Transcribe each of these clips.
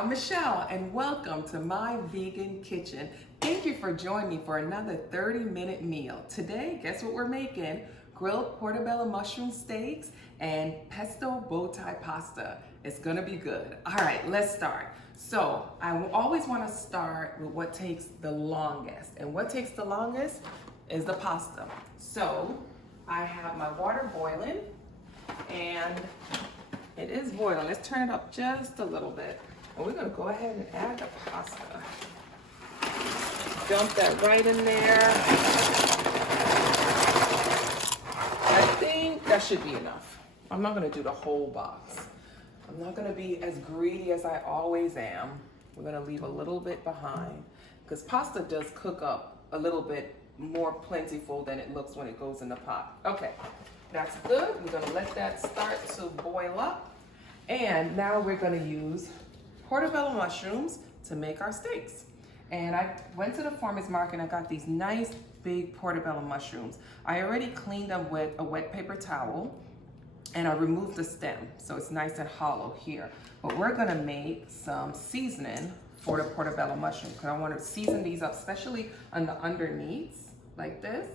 I'm Michelle and welcome to my vegan kitchen. Thank you for joining me for another 30-minute meal. Today, guess what we're making? Grilled portobello mushroom steaks and pesto bowtie pasta. It's gonna be good. All right, let's start. So I always wanna start with what takes the longest. And what takes the longest is the pasta. So I have my water boiling and it is boiling. Let's turn it up just a little bit. And we're gonna go ahead and add the pasta. Dump that right in there. I think that should be enough. I'm not gonna do the whole box. I'm not gonna be as greedy as I always am. We're gonna leave a little bit behind because pasta does cook up a little bit more plentiful than it looks when it goes in the pot. Okay, that's good. We're gonna let that start to boil up. And now we're gonna use portobello mushrooms to make our steaks. And I went to the farmer's market and I got these nice big portobello mushrooms. I already cleaned them with a wet paper towel and I removed the stem, so it's nice and hollow here. But we're gonna make some seasoning for the portobello mushroom because I want to season these up, especially on the underneath, like this.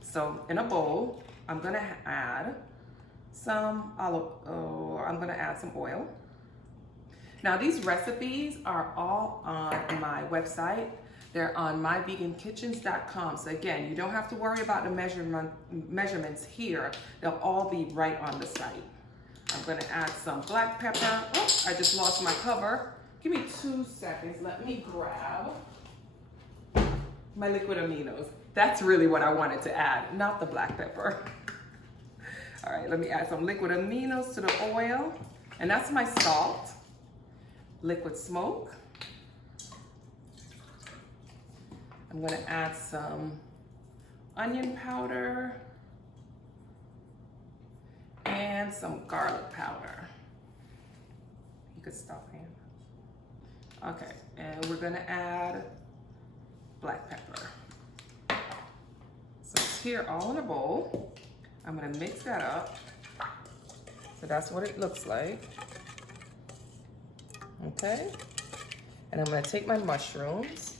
So in a bowl, I'm gonna add some oil. Now these recipes are all on my website. They're on myvegankitchens.com. So again, you don't have to worry about the measurements here. They'll all be right on the site. I'm gonna add some black pepper. Oh, I just lost my cover. Give me 2 seconds. Let me grab my liquid aminos. That's really what I wanted to add, not the black pepper. All right, let me add some liquid aminos to the oil. And that's my salt, liquid smoke. I'm gonna add some onion powder and some garlic powder. You could stop here. Okay, and we're gonna add black pepper. So it's here all in a bowl. I'm gonna mix that up. So that's what it looks like. Okay, and I'm gonna take my mushrooms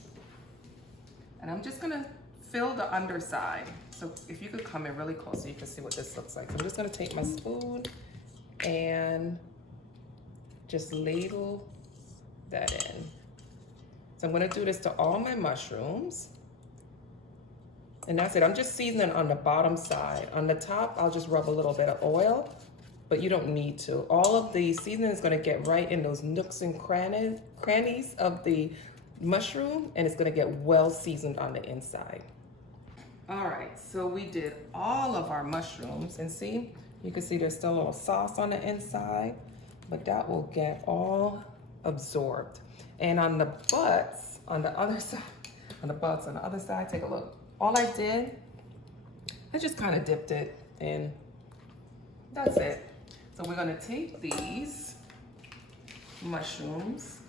and I'm just gonna fill the underside. So if you could come in really close so you can see what this looks like. So I'm just gonna take my spoon and just ladle that in. So I'm gonna do this to all my mushrooms. And that's it. I'm just seasoning on the bottom side. On the top, I'll just rub a little bit of oil, but you don't need to. All of the seasoning is gonna get right in those nooks and crannies of the mushroom, and it's gonna get well seasoned on the inside. All right, so we did all of our mushrooms, and see, you can see there's still a little sauce on the inside, but that will get all absorbed. And on the butts, on the other side, take a look. All I did, I just kind of dipped it in. That's it. So we're gonna take these mushrooms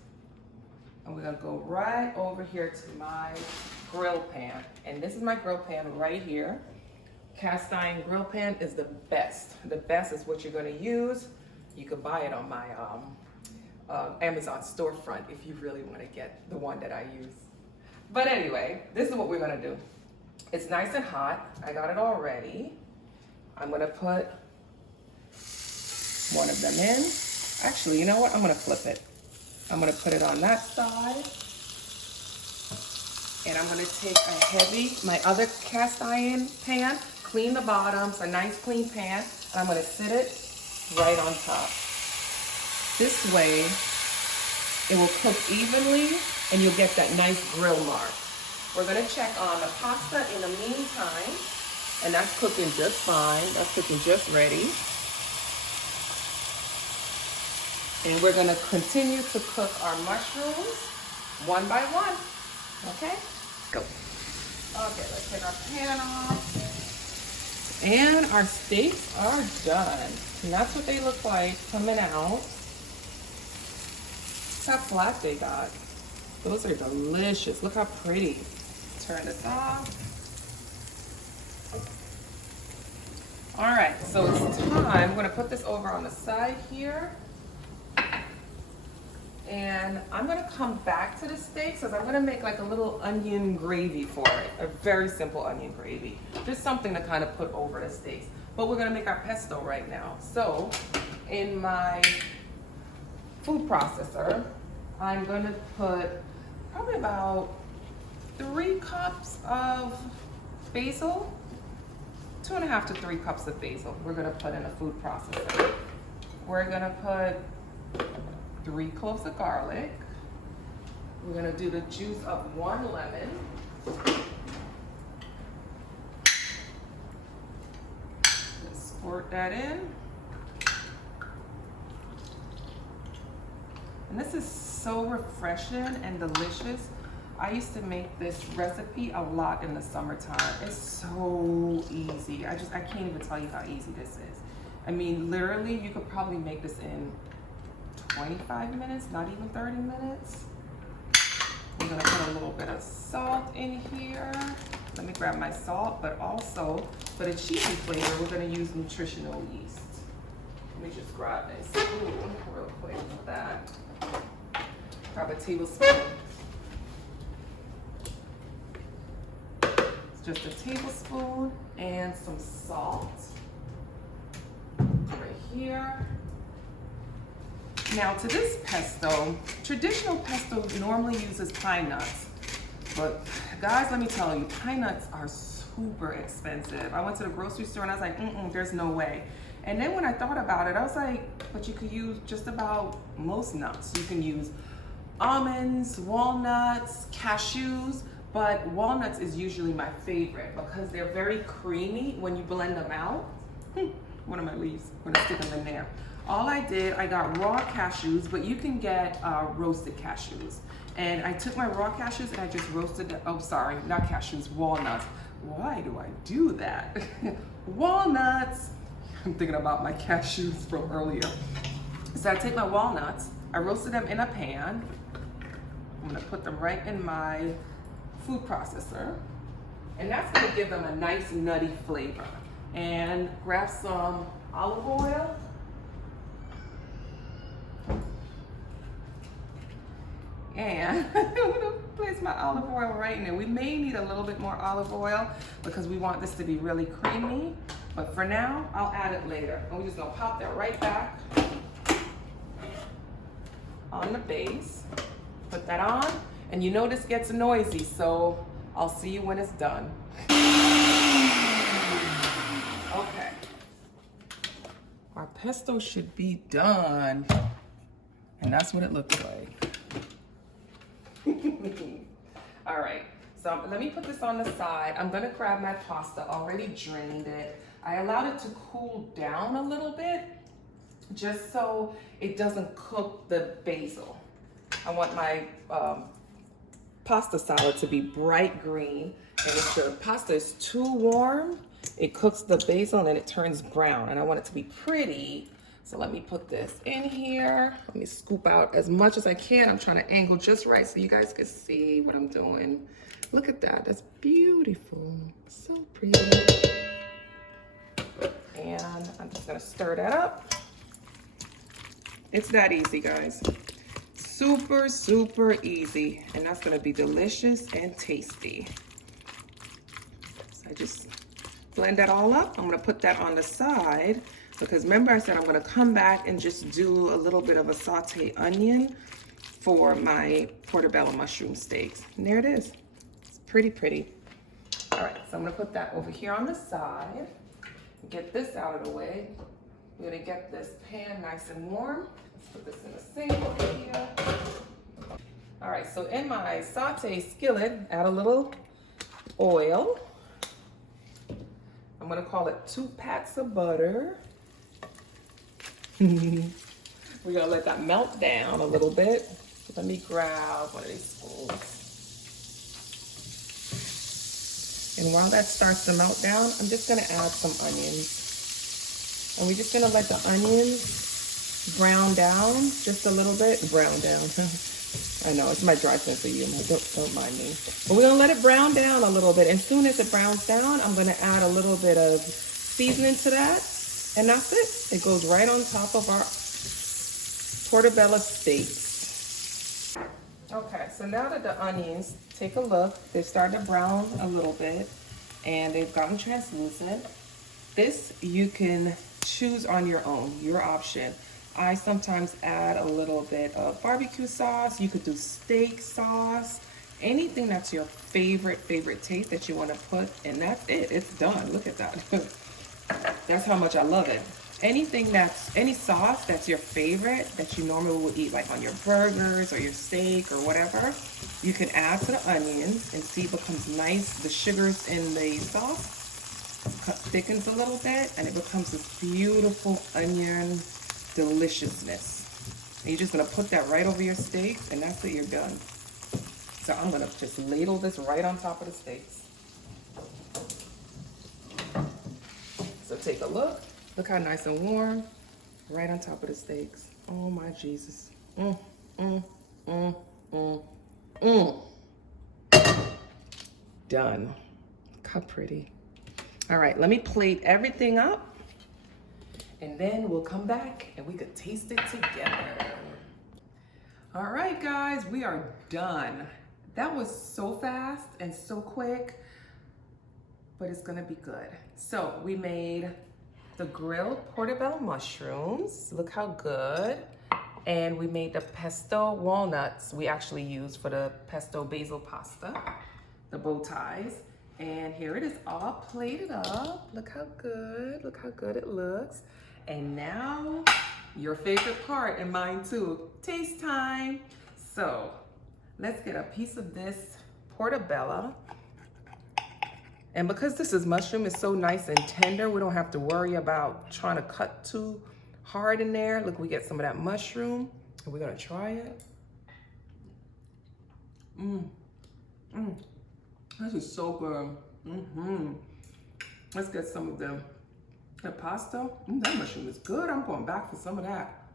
and we're gonna go right over here to my grill pan. And this is my grill pan right here. Cast iron grill pan is the best. The best is what you're gonna use. You can buy it on my Amazon storefront if you really wanna get the one that I use. But anyway, this is what we're gonna do. It's nice and hot. I got it all ready. I'm gonna put one of them in. Actually, you know what? I'm gonna flip it. I'm gonna put it on that side. And I'm gonna take my other cast iron pan, clean the bottoms, a nice clean pan, and I'm gonna sit it right on top. This way, it will cook evenly and you'll get that nice grill mark. We're gonna check on the pasta in the meantime, and that's cooking just fine. That's cooking just ready. And we're gonna continue to cook our mushrooms one by one. Okay, go. Okay, let's take our pan off. And our steaks are done. And that's what they look like coming out. Look how flat they got. Those are delicious. Look how pretty. Turn this off. All right, so it's time. I'm gonna put this over on the side here. And I'm gonna come back to the steaks because I'm gonna make like a little onion gravy for it. A very simple onion gravy. Just something to kind of put over the steaks. But we're gonna make our pesto right now. So in my food processor, I'm gonna put probably about 3 cups of basil, 2.5 to 3 cups of basil. We're gonna put in a food processor. We're gonna put 3 cloves of garlic. We're gonna do the juice of 1 lemon. Just squirt that in. And this is so refreshing and delicious. I used to make this recipe a lot in the summertime. It's so easy. I can't even tell you how easy this is. I mean, literally, you could probably make this in 25 minutes, not even 30 minutes. We're gonna put a little bit of salt in here. Let me grab my salt, but also for the cheesy flavor, we're gonna use nutritional yeast. Let me just grab a spoon real quick for that. Grab a tablespoon. It's just a tablespoon and some salt right here. Now to this pesto, traditional pesto normally uses pine nuts, but guys, let me tell you, pine nuts are super expensive. I went to the grocery store and I was like, there's no way. And then when I thought about it, I was like, but you could use just about most nuts. You can use almonds, walnuts, cashews, but walnuts is usually my favorite because they're very creamy when you blend them out. One of my leaves, I'm gonna stick them in there. All I did, I got raw cashews, but you can get roasted cashews. And I took my raw cashews and I just roasted them. Oh, sorry, not cashews, walnuts. Why do I do that? Walnuts. I'm thinking about my cashews from earlier. So I take my walnuts, I roasted them in a pan. I'm gonna put them right in my food processor. And that's gonna give them a nice nutty flavor. And grab some olive oil. And I'm gonna place my olive oil right in there. We may need a little bit more olive oil because we want this to be really creamy. But for now, I'll add it later. And we're just gonna pop that right back on the base. Put that on. And you know this gets noisy, so I'll see you when it's done. Okay. Our pesto should be done. And that's what it looks like. All right, so let me put this on the side. I'm gonna grab my pasta, already drained it. I allowed it to cool down a little bit, just so it doesn't cook the basil. I want my pasta salad to be bright green, and if the pasta is too warm, it cooks the basil and it turns brown, and I want it to be pretty. So let me put this in here. Let me scoop out as much as I can. I'm trying to angle just right so you guys can see what I'm doing. Look at that, that's beautiful, so pretty. And I'm just gonna stir that up. It's that easy, guys. Super, super easy. And that's gonna be delicious and tasty. So I just blend that all up. I'm gonna put that on the side because remember I said I'm gonna come back and just do a little bit of a sauté onion for my portobello mushroom steaks. And there it is. It's pretty, pretty. All right, so I'm gonna put that over here on the side. Get this out of the way. We're gonna get this pan nice and warm. Let's put this in the sink over here. All right, so in my sauté skillet, add a little oil. I'm gonna call it 2 pats of butter. We're gonna let that melt down a little bit. Let me grab one of these spoons. And while that starts to melt down, I'm just gonna add some onions. And we're just gonna let the onions brown down just a little bit. Brown down. I know, it's my dry sense of humor, don't mind me. But we're gonna let it brown down a little bit. And as soon as it browns down, I'm gonna add a little bit of seasoning to that. And that's it. It goes right on top of our portobello steaks. Okay, so now that the onions, take a look, they're starting to brown a little bit and they've gotten translucent. This you can choose on your own, your option. I sometimes add a little bit of barbecue sauce. You could do steak sauce, anything that's your favorite taste that you want to put, and that's it. It's done. Look at that. That's how much I love it. Anything that's, any sauce that's your favorite that you normally would eat like on your burgers or your steak or whatever, you can add to the onions and see it becomes nice. The sugars in the sauce thickens a little bit and it becomes this beautiful onion deliciousness. And you're just gonna put that right over your steaks and that's it, you're done. So I'm gonna just ladle this right on top of the steaks. So take a look. Look how nice and warm, right on top of the steaks. Oh my Jesus. Done. Look how pretty. All right, let me plate everything up and then we'll come back and we could taste it together. All right, guys, we are done. That was so fast and so quick, but it's gonna be good. So we made the grilled portobello mushrooms. Look how good. And we made the pesto walnuts we actually used for the pesto basil pasta, the bow ties. And here it is all plated up. Look how good it looks. And now your favorite part, and mine too, taste time. So let's get a piece of this portobello. And because this is mushroom, it's so nice and tender, we don't have to worry about trying to cut too hard in there. Look, we get some of that mushroom, and we're gonna try it. This is so good. Let's get some of the pasta. That mushroom is good. I'm going back for some of that.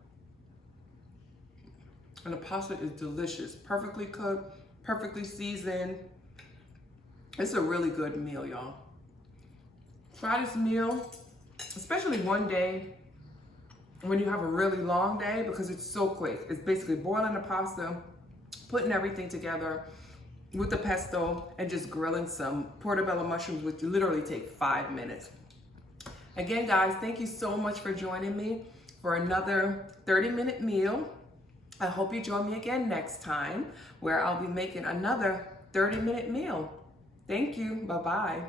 And the pasta is delicious, perfectly cooked, perfectly seasoned. It's a really good meal, y'all. Try this meal, especially one day when you have a really long day, because it's so quick. It's basically boiling the pasta, putting everything together with the pesto, and just grilling some portobello mushrooms, which literally take 5 minutes. Again, guys, thank you so much for joining me for another 30-minute meal. I hope you join me again next time, where I'll be making another 30-minute meal. Thank you. Bye-bye.